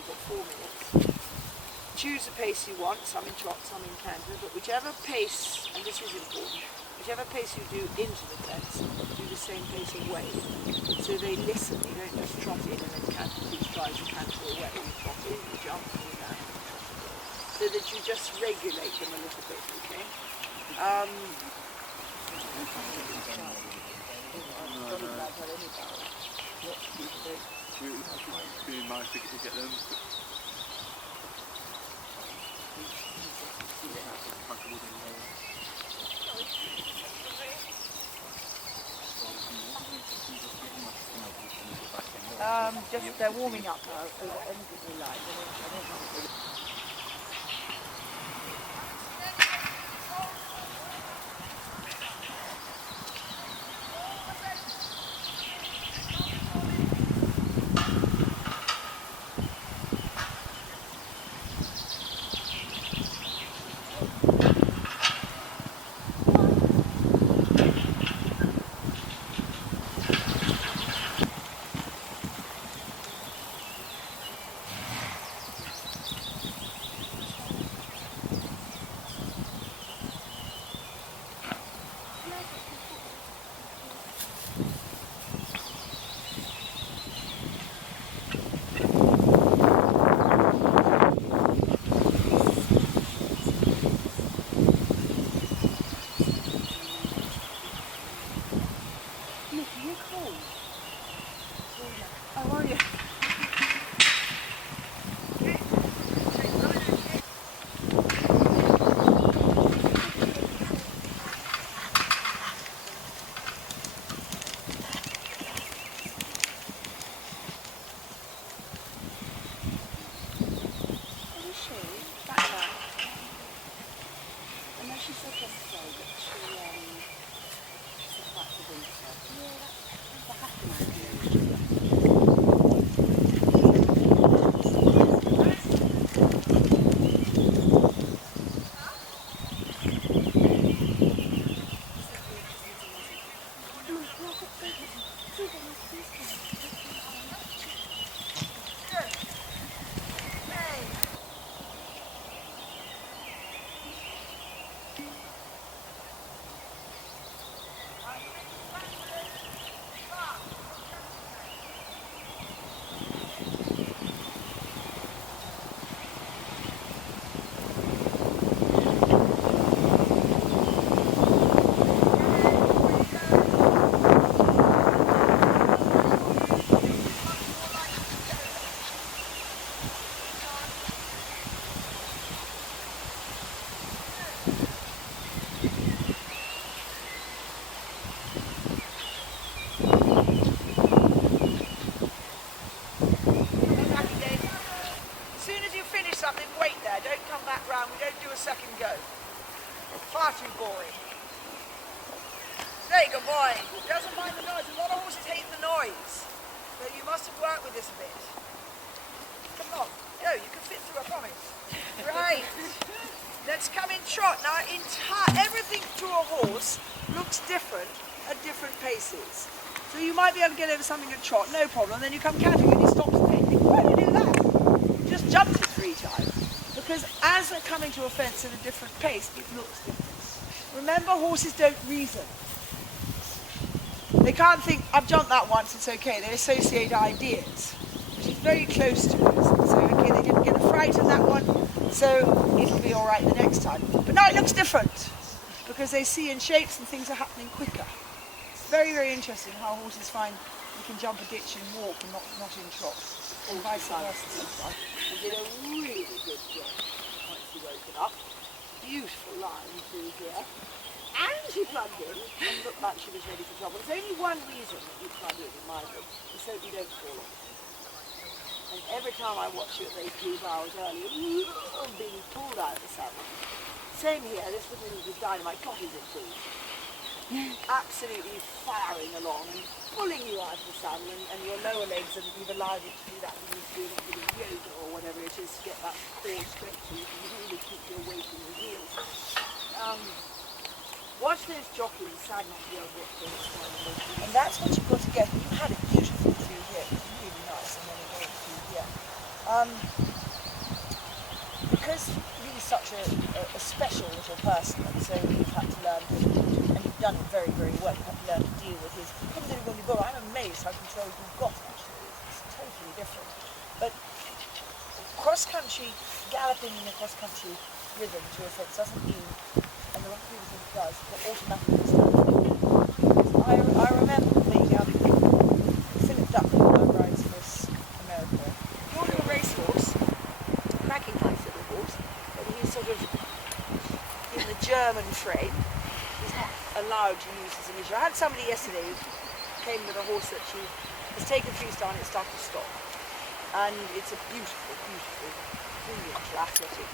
you've got 4 minutes. Choose the pace you want, some in trot, some in canter, but whichever pace, and this is important, whichever pace you do into the fence, do the same pace away. So they listen, you don't just trot in and then canter, each tries to canter away. You trot in, you jump, and you land, and trot away. So that you just regulate them a little bit, okay? Be nice to get them. Just they're warming up now over anything they like. I don't know. Second go. Far too boring. There you go, boy. Doesn't mind the noise. A lot of horses hate the noise. So you must have worked with this a bit. Come on. Go, you can fit through, I promise. Right. Let's come in trot. Now, everything to a horse looks different at different paces. So you might be able to get over something at trot, no problem. Then you come cantering and he stops the pace. Why do you do that? You just jumped it 3 times. Because as they're coming to a fence at a different pace, it looks different. Remember, horses don't reason. They can't think, I've jumped that once, it's okay. They associate ideas, which is very close to reason. So, okay, they didn't get a fright in that one, so it'll be all right the next time. But now it looks different, because they see in shapes and things are happening quicker. It's very, very interesting how horses find they can jump a ditch and walk and not in trot. And vice versa. You did a really good job once you woke it up. Beautiful line through here. And she plugged in and looked like she was ready for trouble. There's only one reason that you plug in my book, is so that you don't fall off. And every time I watch you at those 2 hours early, being pulled out of the saddle. Same here, this little bit of dynamite, God is it too. Absolutely firing along and pulling you out of the saddle, and your lower legs, and you've allowed it to do that when you're doing a bit of yoga or whatever it is to get that core strength so you can really keep your weight in the heels. Watch those jockeys saddle up the other bit, and that's what you've got to get. You had it beautifully through here, it was really nice, and then it went through here. Because he's such a special little person, and so you've had to learn, and you've done it very, very well, you've had to learn to deal with his, I'm amazed how control you've got actually, it's totally different. But cross-country, galloping in a cross-country rhythm to a fence doesn't mean, and a lot of people think it does, but automatically starts. I remember Philip Duckman rides this America. You're a racehorse, cracking nice little horse, but he's sort of in the German frame. He's not allowed to use his initiative. I had somebody yesterday who came with a horse that she has taken 3-star and it started to stop. And it's a beautiful, beautiful, brilliant, athletic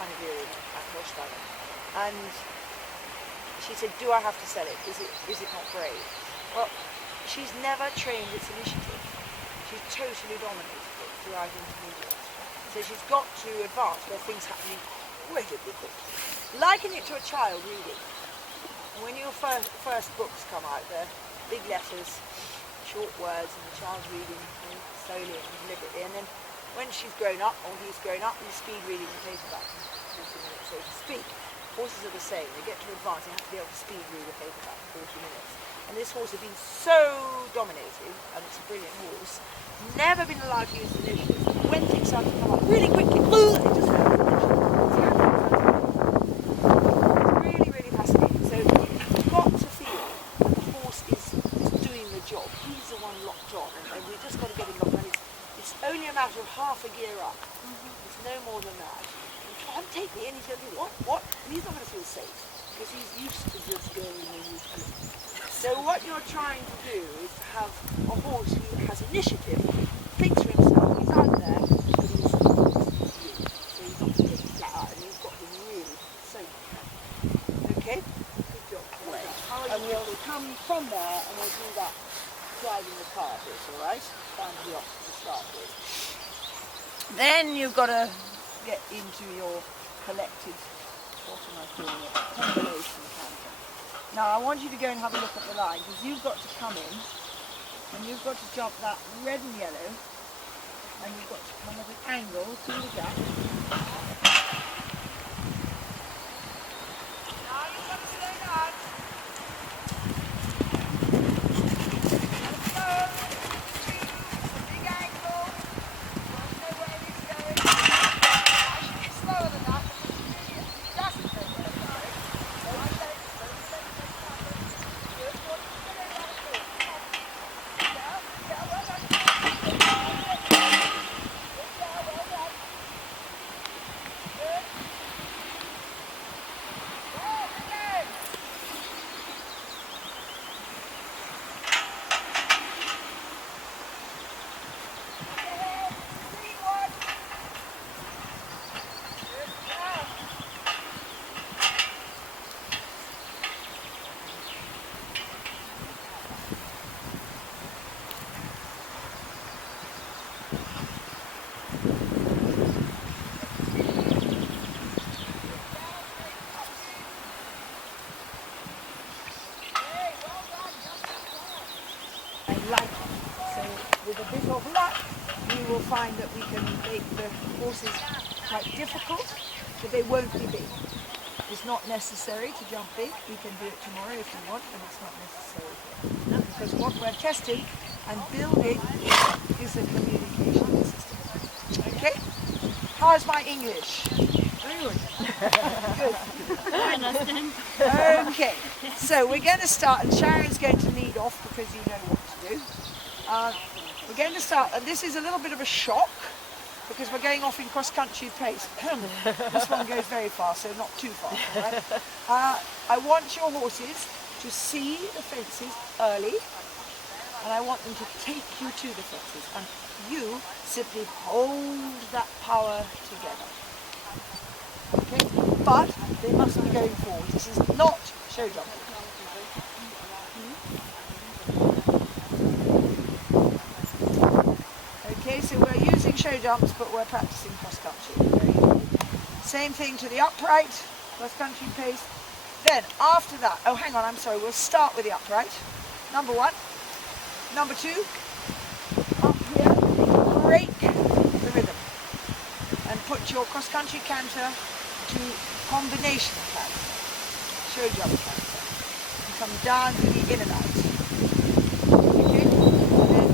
Hanoverian at Holstein. And she said, do I have to sell it? Is it not brave? Well, she's never trained its initiative. She's totally dominated it throughout intermediates. So she's got to advance where things happen incredibly quickly. Liken it to a child reading. And when your first books come out, they're big letters, short words, and the child's reading slowly and deliberately. And then when she's grown up, or he's grown up, he's speed reading the paperback in 40 minutes, so to speak. Horses are the same. They get to advance, they have to be able to speed read a paperback in 40 minutes. And this horse has been so dominated, and it's a brilliant horse, never been allowed to use the initiative. When things start to come up really quickly, it just really, really fascinating. So you've got to feel that the horse is doing the job. He's the one locked on, and we've just got to get him locked on. It's only a matter of half a gear up. It's no more than that. And take me, and he's going to do what? And he's not going to feel safe because he's used to just going and used to it. So what you're trying to do is to have a horse who has initiative, thinks for himself, he's out there, but he's you. So he's not going to get flat out, and you've got him really so much. Okay? Good job. Great. And we'll come from there and we'll do that driving the car bit, alright? Down to the opposite to start with. Then you've got to get into your collected, what am I calling it, combination canter. Now I want you to go and have a look at the line, because you've got to come in and you've got to jump that red and yellow, and you've got to come at an angle through the gap. Now you've got to slow down. With a bit of luck, you will find that we can make the horses quite difficult, but they won't be big. It's not necessary to jump big. We can do it tomorrow if you want, but it's not necessary here. No, because what we're testing and building is a communication system. Okay? How's my English? Very good. Good. Okay, so we're going to start, and Sharon's going to lead off because you know what to do. We're going to start, and this is a little bit of a shock because we're going off in cross-country pace. This one goes very fast, so not too fast. Right? I want your horses to see the fences early, and I want them to take you to the fences, and you simply hold that power together. Okay? But they must be going forward. This is not show jumping. Okay, so we're using show jumps, but we're practicing cross-country. Same thing to the upright, cross-country pace. Then, after that, oh hang on, I'm sorry, we'll start with the upright. Number one. Number two, up here, break the rhythm. change your cross-country canter to combination canter, show jump canter, and come down really in and out. Okay? And then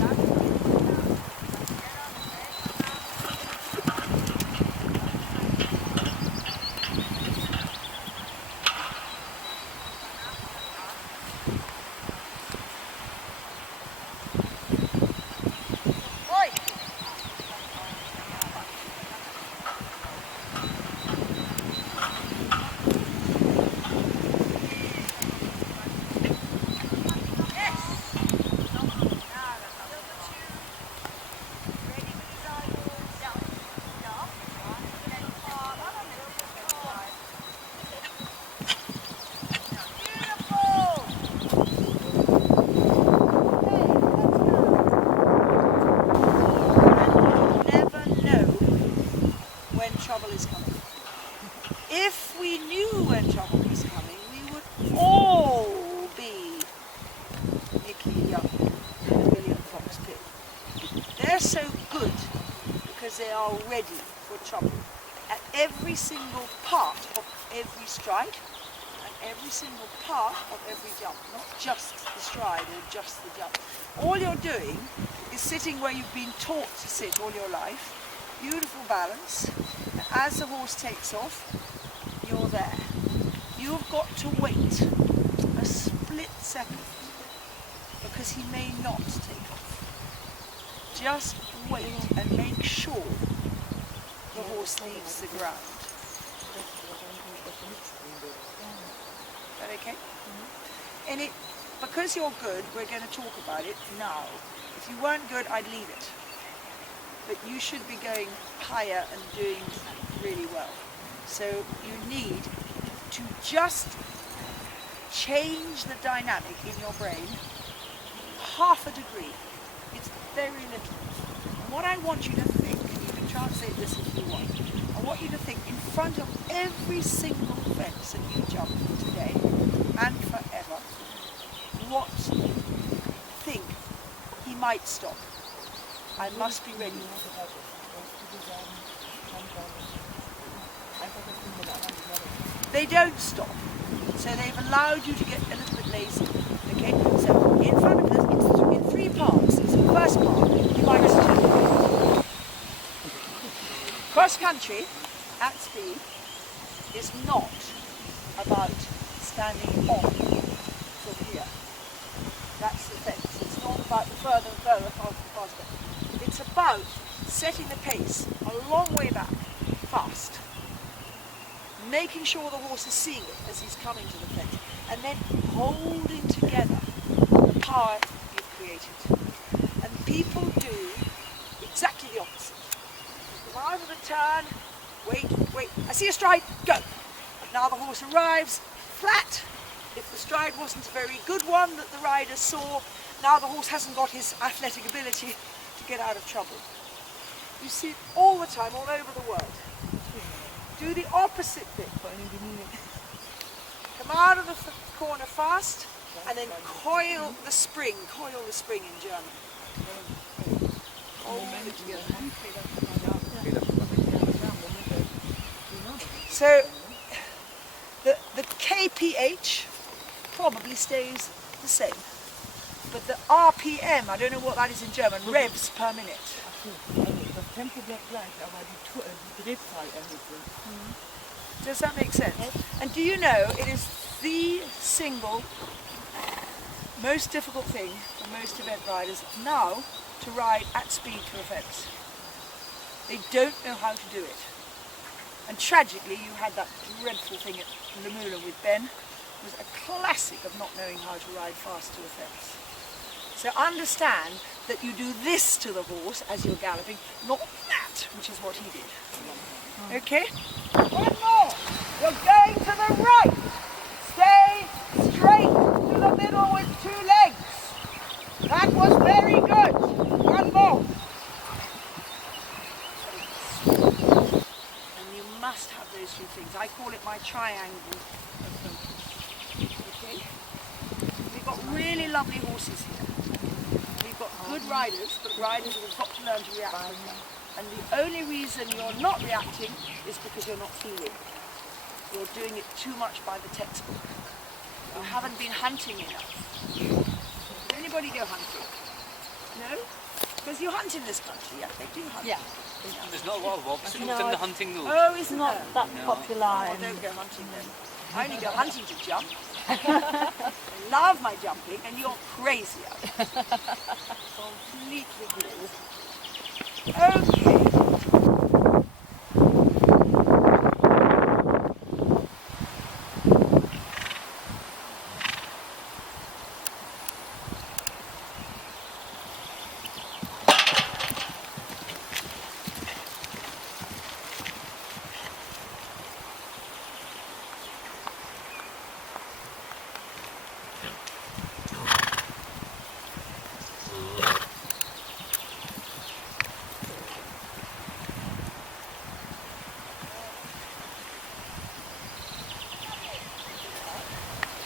trouble is coming. If we knew when trouble was coming, we would all be Nicky Young and William Fox Pitt. They're so good because they are ready for trouble at every single part of every stride and every single part of every jump, not just the stride or just the jump. All you're doing is sitting where you've been taught to sit all your life. Beautiful balance. As the horse takes off, you're there. You've got to wait a split second because he may not take off. Just wait and make sure the horse leaves the ground. Is that okay? And because you're good, we're going to talk about it now. If you weren't good, I'd leave it. But you should be going higher and doing really well. So you need to just change the dynamic in your brain half a degree. It's very little. And what I want you to think, and you can translate this if you want, I want you to think in front of every single fence that you jump today and forever, what think he might stop. I must be ready. They don't stop, so they've allowed you to get a little bit lazy. Okay, so in front of this, it's in three parts. It's the first part, you might stop. Cross country at speed is not about standing on from here. That's the fence. It's not about the further and further, faster. It's about setting the pace a long way back, fast. Making sure the horse is seeing it as he's coming to the fence. And then holding together the power you've created. And people do exactly the opposite. You come out of the turn, wait, I see a stride, go. And now the horse arrives flat. If the stride wasn't a very good one that the rider saw, now the horse hasn't got his athletic ability to get out of trouble. You see it all the time, all over the world. Do the opposite bit. Come out of the corner fast and then coil the spring in German. Hold it together. So the KPH probably stays the same. But the RPM, I don't know what that is in German, revs per minute. Does that make sense? And do you know it is the single most difficult thing for most event riders now to ride at speed to a fence. They don't know how to do it. And tragically you had that dreadful thing at Lamula with Ben. It was a classic of not knowing how to ride fast to a fence. So understand that you do this to the horse as you're galloping, not that, which is what he did. Okay? One more. You're going to the right. Stay straight to the middle with 2 legs. That was very good. One more. And you must have those 2 things. I call it my triangle approach. Okay? We've got really lovely horses here. We've got good riders, but riders who have got to learn to react quicker. And the only reason you're not reacting is because you're not feeling. You're doing it too much by the textbook. You haven't been hunting enough. Does anybody go hunting? No? Because you hunt in this country, yeah? They do hunt. Yeah. There's not a lot of obstacles No, in the hunting though. Oh, isn't Not there? that No. popular. Oh, in- don't go hunting then. I only go hunting to jump. I love my jumping, and you're crazy. Completely good. Okay.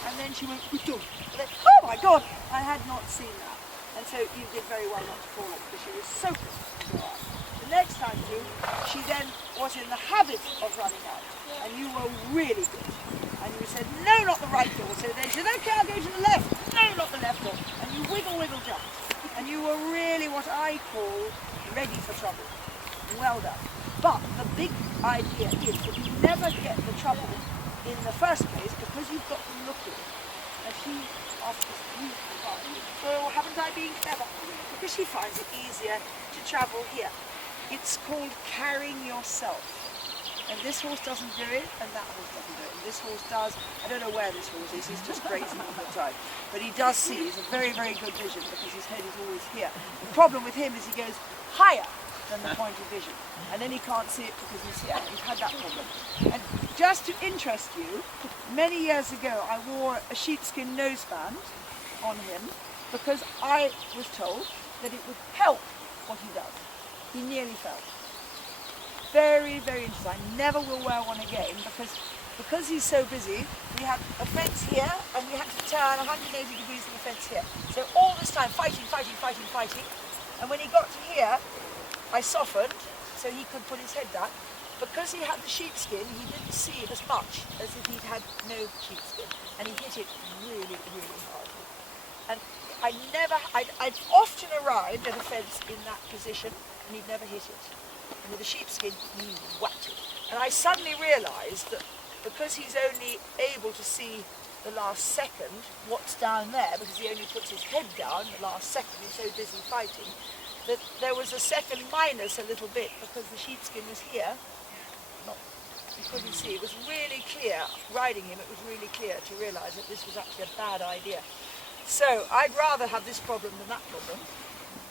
And then she went, "Kutu." And then, oh my God, I had not seen that. And so you did very well not to fall off because she was so good. The next time too, she then was in the habit of running out. And you were really good. And you said, no, not the right door. So then she said, okay, I'll go to the left. No, not the left door. And you wiggle, wiggle, jump. And you were really what I call ready for trouble. Well done. But the big idea is that you never get the trouble in the first place because you've got them looking. And she asked this beautiful question, so haven't I been clever? Because she finds it easier to travel here. It's called carrying yourself. And this horse doesn't do it, and that horse doesn't do it. And this horse does. I don't know where this horse is, he's just grazing all the time. But he does see, he's a very, very good vision because his head is always here. The problem with him is he goes higher than the point of vision. And then he can't see it because he's here. He's had that problem. And just to interest you, many years ago I wore a sheepskin noseband on him because I was told that it would help what he does. He nearly fell. Very, very interesting. I never will wear one again because he's so busy. We had a fence here and we had to turn 180 degrees of the fence here. So all this time fighting. And when he got to here, I softened so he could put his head down. Because he had the sheepskin, he didn't see it as much as if he'd had no sheepskin. And he hit it really, really hard. And I'd often arrived at a fence in that position and he'd never hit it. And with the sheepskin, he whacked it. And I suddenly realised that because he's only able to see the last second what's down there, because he only puts his head down the last second, he's so busy fighting, that there was a second minus a little bit because the sheepskin was here. You couldn't see. It was really clear, riding him, it was really clear to realise that this was actually a bad idea. So I'd rather have this problem than that problem,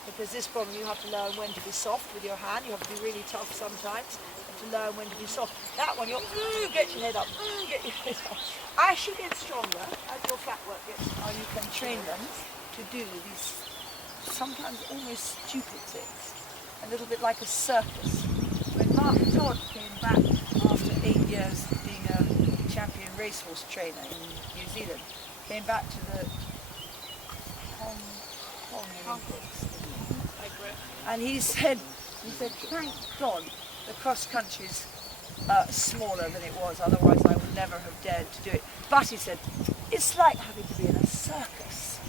because this problem you have to learn when to be soft with your hand, you have to be really tough sometimes, to learn when to be soft. That one, you're, get your head up, get your head up. As you get stronger, as your flat work gets stronger, you can train them to do these sometimes almost stupid things, a little bit like a circus. When Mark Todd came back after 8 years being a champion racehorse trainer in New Zealand, came back to the Hong Kong Olympics, and he said, thank God the cross country's smaller than it was, otherwise I would never have dared to do it. But he said, it's like having to be in a circus,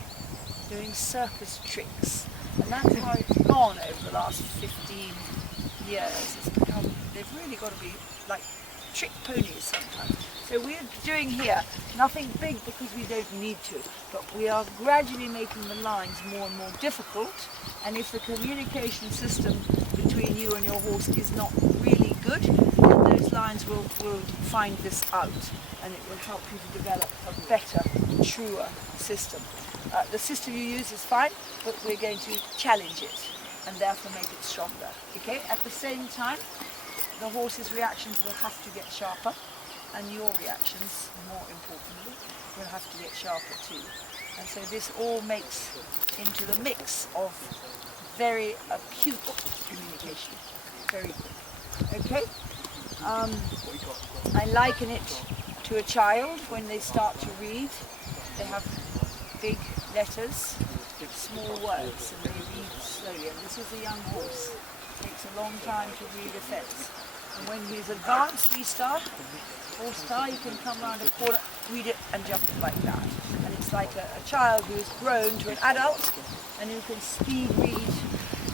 doing circus tricks. And that's how it's gone over the last 15 years. It's become, they've really got to be like trick ponies sometimes. So we're doing here nothing big because we don't need to, but we are gradually making the lines more and more difficult. And if the communication system between you and your horse is not really good, then those lines will find this out, and it will help you to develop a better, truer system. The system you use is fine, but we're going to challenge it and therefore make it stronger. Okay? At the same time, the horse's reactions will have to get sharper, and your reactions, more importantly, will have to get sharper too. And so this all makes into the mix of very acute communication. Very good. Okay? I liken it to a child when they start to read. They have big letters, small words, and they read slowly. And this is a young horse. takes a long time to read a fence. And when he's advanced 3-star, 4-star, you can come round a corner, read it and jump it like that. And it's like a child who's grown to an adult and who can speed read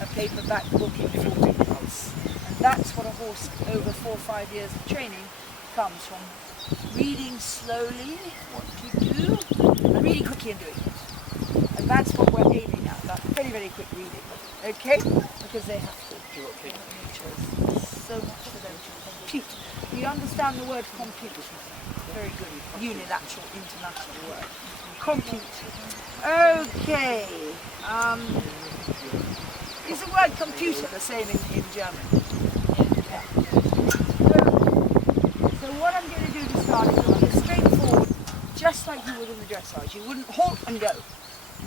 a paperback book in 4 minutes. And that's what a horse over 4 or 5 years of training comes from. Reading slowly what to do and reading quickly and doing it. And that's what we're aiming at, that very, very quick reading. Okay? Because they have to. So much for them to compete. Do you understand the word compete? Very good. Unilateral, international word. Compete. Okay. Is the word computer the same in German? Yeah. So what I'm going to do to start is straightforward, just like you would in the dressage. You wouldn't halt and go.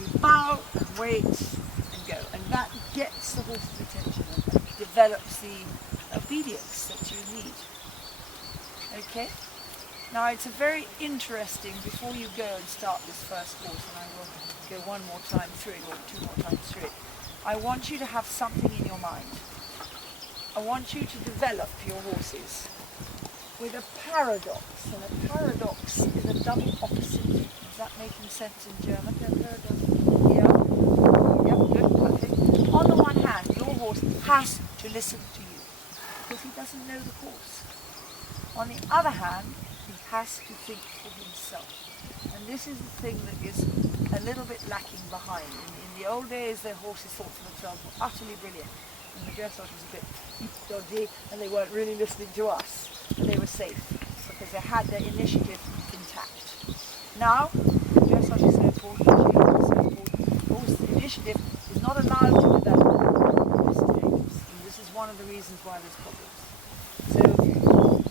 You bow and wait and go. And that gets the horse's attention and develops the obedience that you need. Okay? Now it's a very interesting, before you go and start this first course, and I will go one more time through it or 2 more times through it, I want you to have something in your mind. I want you to develop your horses with a paradox, and a paradox is a double opposite. Is that making sense in German? Yeah. Yep, good, okay. On the one hand, your horse has to listen to you because he doesn't know the course. On the other hand, he has to think for himself. And this is the thing that is a little bit lacking behind. In the old days, their horses thought for themselves were utterly brilliant. And the dressage was a bit dodgy, and they weren't really listening to us. But they were safe, because they had their initiative intact. Now, dressage is so important, training is so important. Horse initiative is not allowed to develop in mistakes. And this is one of the reasons why there's problems. So,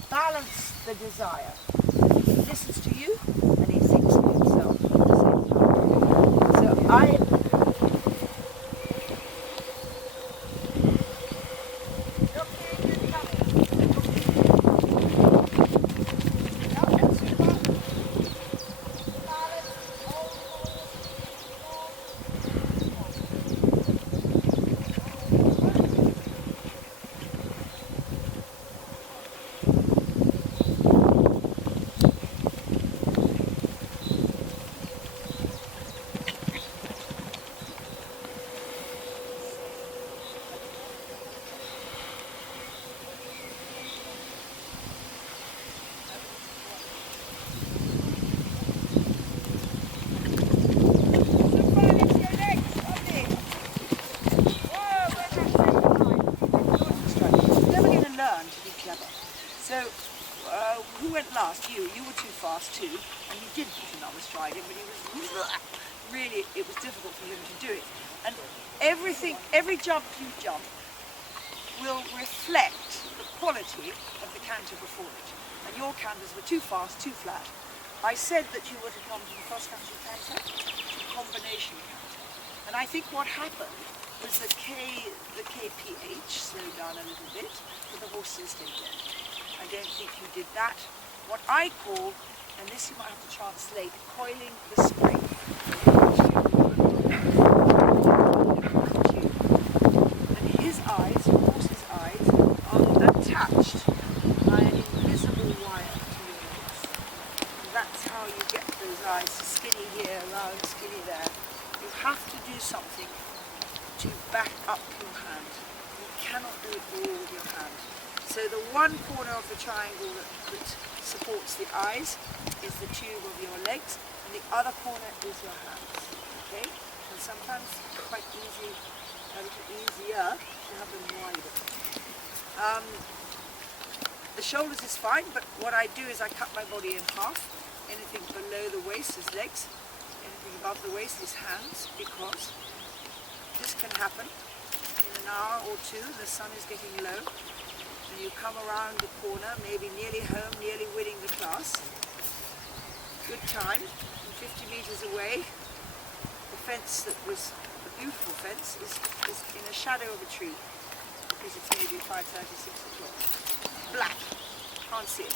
balance the desire. He listens to you, and he thinks for himself at the same time. So I... Who went last? You. You were too fast too, and he did put another stride in, but he was really, it was difficult for him to do it. And every jump you jump will reflect the quality of the canter before it. And your canters were too fast, too flat. I said that you were to come from cross-country canter to combination canter. And I think what happened was the kph slowed down a little bit, but the horses stayed there. I don't think you did that. What I call, and this you might have to translate, coiling the spring. And his eyes, the horse's eyes, are attached by an invisible wire to your horse. And that's how you get those eyes, skinny here, round, skinny there. You have to do something to back up your hand. You cannot do it all with your hand. So the one corner of the triangle that supports the eyes is the tube of your legs, and the other corner is your hands. Okay? And sometimes it's quite easy, a little easier to have them wider. The shoulders is fine, but what I do is I cut my body in half. Anything below the waist is legs, anything above the waist is hands, because this can happen in an hour or two. The sun is getting low. And you come around the corner, maybe nearly home, nearly winning the class. Good time, and 50 meters away, the fence that was a beautiful fence is in a shadow of a tree, because it's maybe 5:30, 6 o'clock. Black, can't see it.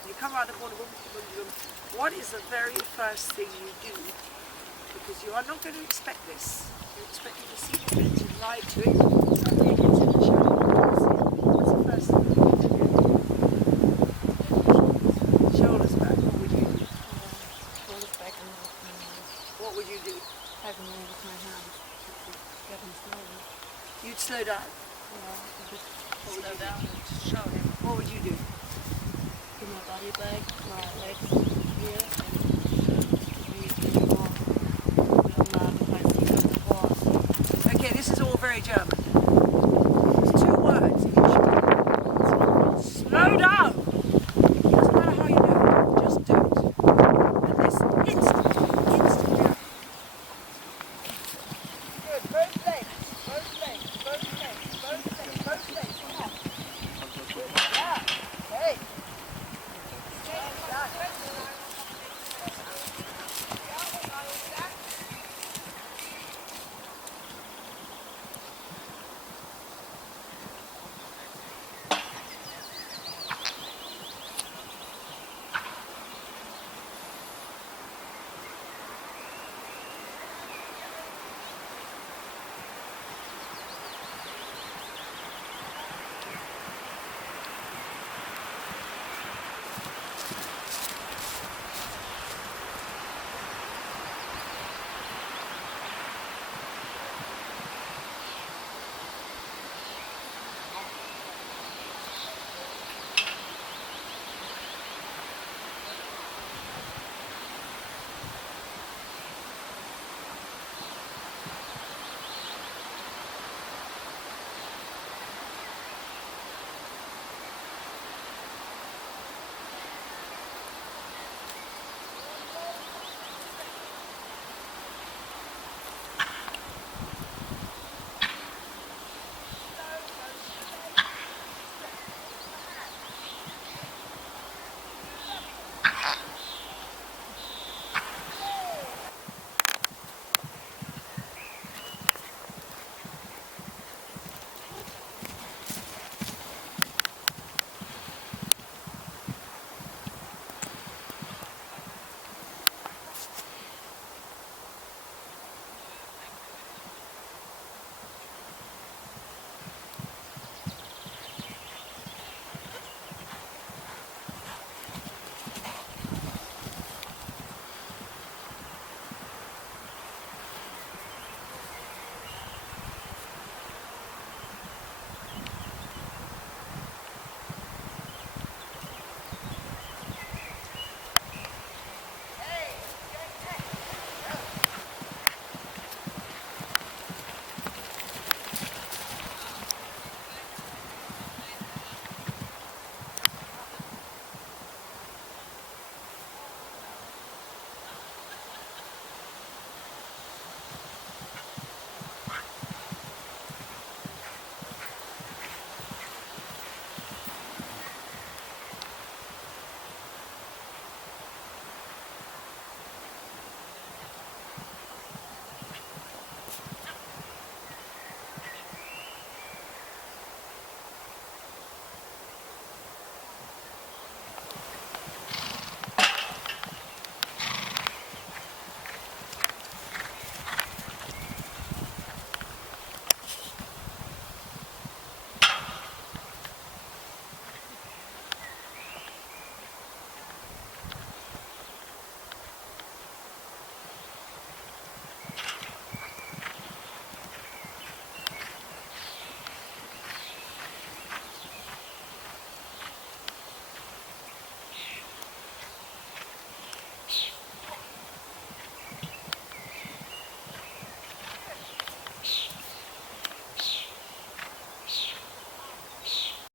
And you come around the corner, boom, boom, boom. What is the very first thing you do? Because you are not going to expect this. You expect you to see the fence and ride to it, suddenly it gets in the shadow. my hand. Getting slowly. You'd slow down. Yeah, just Slow down and just show him. What would you do? put my body back, my legs here, and breathe a little more. With my feet on the horse. Okay, this is all very German.